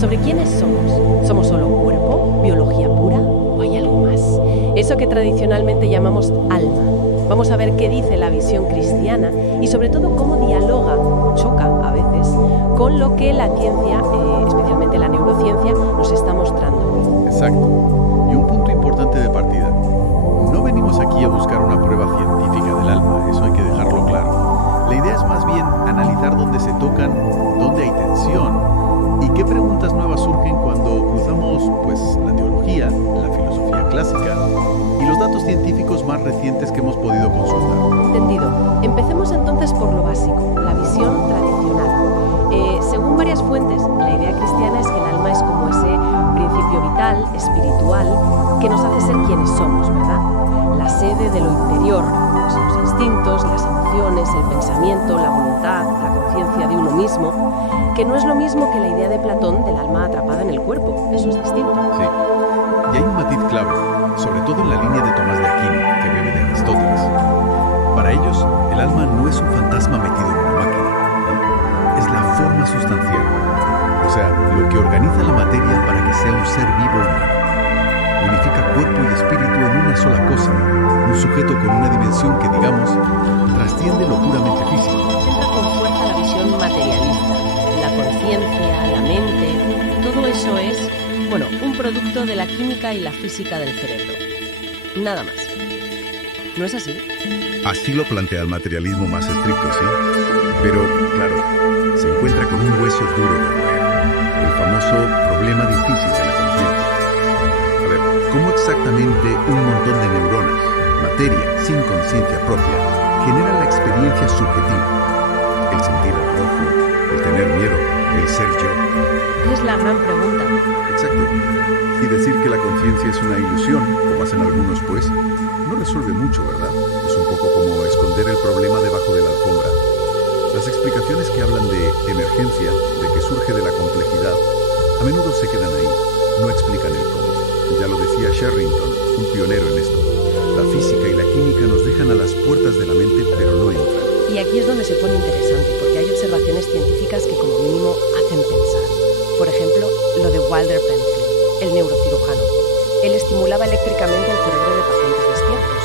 ¿Sobre quiénes somos? ¿Somos solo cuerpo, biología pura o hay algo más? Eso que tradicionalmente llamamos alma. Vamos a ver qué dice la visión cristiana y sobre todo cómo dialoga, choca a veces, con lo que la ciencia, especialmente la neurociencia, nos está mostrando hoy. Exacto. Y un punto importante de partida. No venimos aquí a buscar una prueba científica del alma, eso hay que dejarlo claro. La idea es más bien analizar dónde se tocan, dónde hay tensión y qué preguntas nuevas surgen cuando cruzamos la teología, la filosofía clásica y los datos científicos más recientes que hemos podido consultar. Entendido. Empecemos entonces por lo básico, la visión tradicional. Según varias fuentes, la idea cristiana es que el alma es como ese principio vital, espiritual, que nos hace ser quienes somos, ¿verdad? La sede de lo interior, pues los instintos, las emociones, el pensamiento, la voluntad, la conciencia de uno mismo, que no es lo mismo que la idea de Platón del alma atrapada en el cuerpo, eso es distinto. Sí, y hay un matiz clave, sobre todo en la línea de Tomás de Aquino, que bebe de Aristóteles. Para ellos, el alma no es un fantasma metido en una máquina, ¿no? Es la forma sustancial, o sea, lo que organiza la materia para que sea un ser vivo humano. Unifica cuerpo y espíritu en una sola cosa, un sujeto con una dimensión que, digamos, trasciende lo puramente físico. Entra con fuerza la visión materialista, la conciencia, la mente, todo eso es, un producto de la química y la física del cerebro. Nada más. ¿No es así? Así lo plantea el materialismo más estricto, sí. Pero, claro, se encuentra con un hueso duro de roer, el famoso problema difícil de la conciencia. A ver, ¿cómo exactamente un montón de neuronas, materia sin conciencia propia, generan la experiencia subjetiva? El sentir el rojo, el tener miedo, el ser yo. Es la gran pregunta. Exacto. Y decir que la conciencia es una ilusión, como hacen algunos, no resuelve mucho, ¿verdad? Es un poco como esconder el problema debajo de la alfombra. Las explicaciones que hablan de emergencia, de que surge de la complejidad, a menudo se quedan ahí, no explican el cómo. Ya lo decía Sherrington, un pionero en esto. La física y la química nos dejan a las puertas de la mente, pero no entran. Y aquí es donde se pone interesante, porque hay observaciones científicas que como mínimo hacen pensar. Por ejemplo, lo de Wilder Penfield, el neurocirujano. Él estimulaba eléctricamente el cerebro de pacientes despiertos.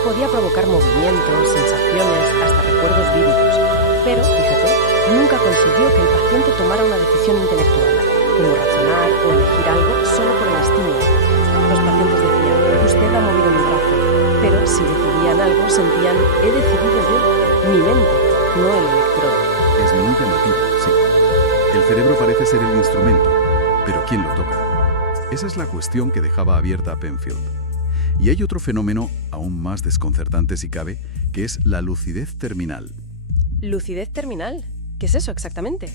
Podía provocar movimientos, sensaciones, hasta recuerdos vívidos. Pero, fíjate, nunca consiguió que el paciente tomara una decisión intelectual, como razonar o elegir algo solo por el estímulo. Los pacientes decían, usted ha movido mi brazo, pero si decidían algo sentían, he decidido yo, mi mente, no el electrodo. Es muy llamativo, sí. El cerebro parece ser el instrumento, pero ¿quién lo toca? Esa es la cuestión que dejaba abierta a Penfield. Y hay otro fenómeno, aún más desconcertante si cabe, que es la lucidez terminal. ¿Lucidez terminal? ¿Qué es eso exactamente?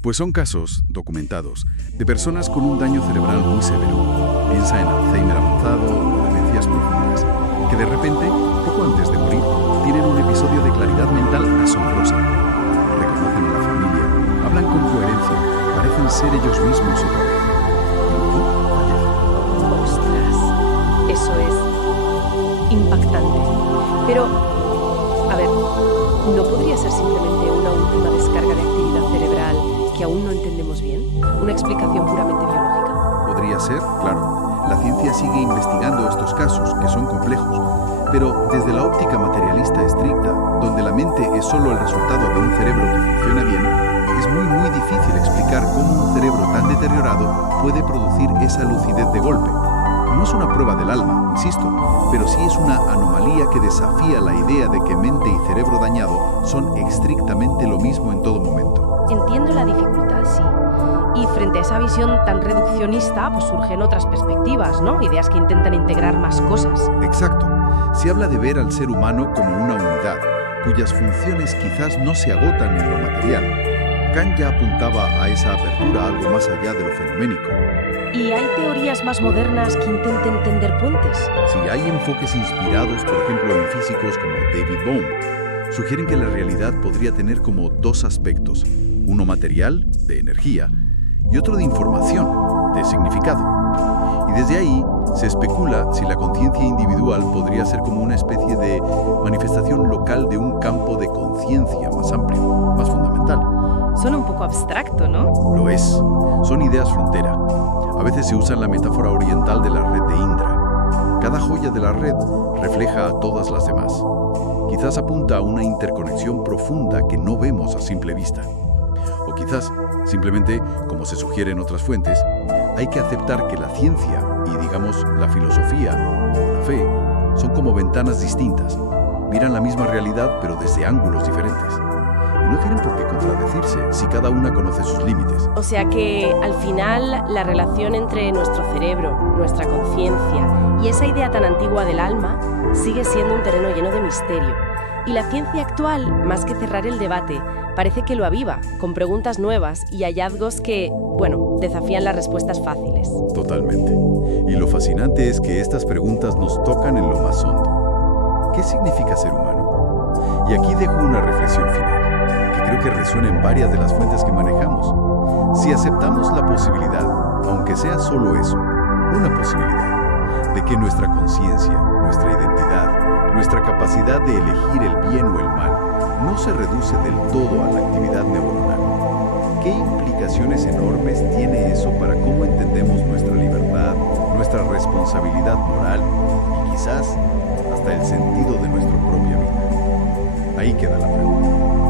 Pues son casos, documentados, de personas con un daño cerebral muy severo. Piensa en Alzheimer avanzado o demencias profundas, que de repente, poco antes de morir, tienen un episodio de claridad mental asombrosa. Reconocen a la familia, hablan con coherencia, parecen ser ellos mismos otra vez. ¡Ostras! Eso es impactante. Pero, a ver, ¿no podría ser simplemente una última descarga de actividad cerebral que aún no entendemos bien? ¿Una explicación puramente biológica? Podría ser, claro. La ciencia sigue investigando estos casos, que son complejos. Pero desde la óptica materialista estricta, donde la mente es solo el resultado de un cerebro que funciona bien, es muy difícil explicar cómo un cerebro tan deteriorado puede producir esa lucidez de golpe. No es una prueba del alma, insisto, pero sí es una anomalía que desafía la idea de que mente y cerebro dañado son estrictamente lo mismo en todo momento. Entiendo la dificultad, sí. Y frente a esa visión tan reduccionista, surgen otras perspectivas, ¿no? Ideas que intentan integrar más cosas. Exacto. Se habla de ver al ser humano como una unidad, cuyas funciones quizás no se agotan en lo material. Kant ya apuntaba a esa apertura algo más allá de lo fenoménico. ¿Y hay teorías más modernas que intenten tender puentes? Sí, hay enfoques inspirados, por ejemplo, en físicos como David Bohm. Sugieren que la realidad podría tener como dos aspectos, uno material, de energía, y otro de información, de significado. Y desde ahí se especula si la conciencia individual podría ser como una especie de manifestación local de un campo de conciencia más amplio, más fundamental. Suena un poco abstracto, ¿no? Lo es. Son ideas frontera. A veces se usa la metáfora oriental de la red de Indra. Cada joya de la red refleja a todas las demás. Quizás apunta a una interconexión profunda que no vemos a simple vista. O quizás, simplemente, como se sugiere en otras fuentes, hay que aceptar que la ciencia y, digamos, la filosofía o la fe son como ventanas distintas. Miran la misma realidad, pero desde ángulos diferentes. Y no tienen por qué contradecirse si cada una conoce sus límites. O sea que, al final, la relación entre nuestro cerebro, nuestra conciencia y esa idea tan antigua del alma sigue siendo un terreno lleno de misterio. Y la ciencia actual, más que cerrar el debate, parece que lo aviva, con preguntas nuevas y hallazgos que, desafían las respuestas fáciles. Totalmente. Y lo fascinante es que estas preguntas nos tocan en lo más hondo. ¿Qué significa ser humano? Y aquí dejo una reflexión final, que creo que resuena en varias de las fuentes que manejamos. Si aceptamos la posibilidad, aunque sea solo eso, una posibilidad, de que nuestra conciencia, nuestra identidad, nuestra capacidad de elegir el bien o el mal, no se reduce del todo a la actividad neuronal, ¿qué implicaciones enormes tiene eso para cómo entendemos nuestra libertad, nuestra responsabilidad moral y quizás hasta el sentido de nuestra propia vida? Ahí queda la pregunta.